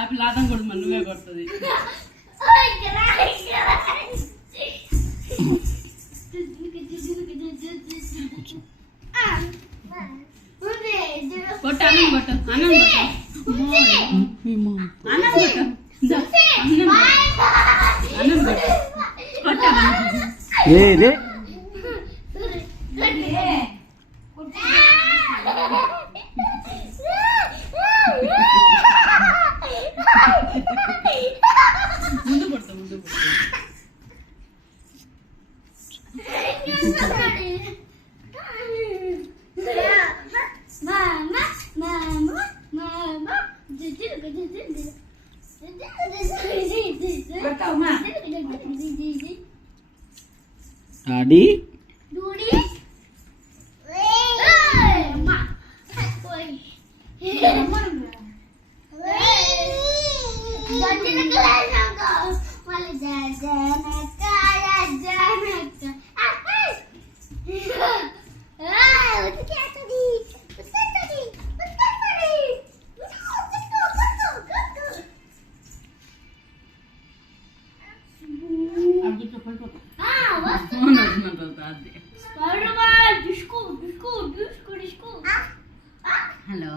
Apple atom కూడా నువ్వే కొడుతుంది. కొట్టు అన్నం కొట్టు అన్నం ముందు కొట్టు ముందు డాడీ హలో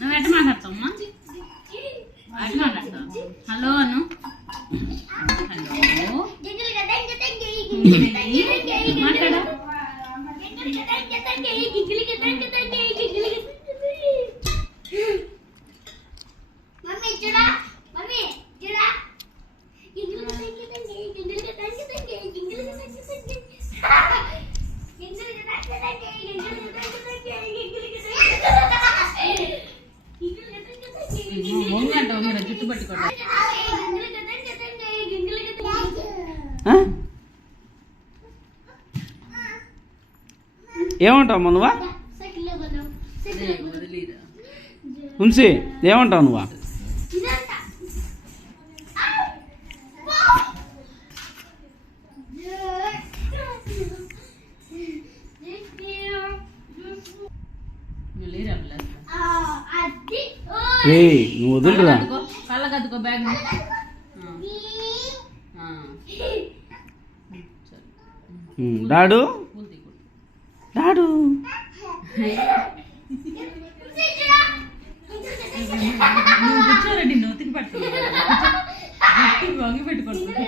నువ్వు ఎట్ట మాట్లాడతావమ్మా? ఎట్ట మాట్లాడతావు? హలో అను. హలో మాట్లాడా? ముంగంట మీరు జుట్టు పట్టుకోండి. ఏమంటావు నువ్వా? ఉంచి ఏమంటావు నువ్వా? నువ్వు వదులురా. కళ్ళకద్దుకో బ్యాగ్. డాడు డాడు కూర్చోరెడ్డి నువ్వు తిని పట్టుకో. పెట్టుకుంటా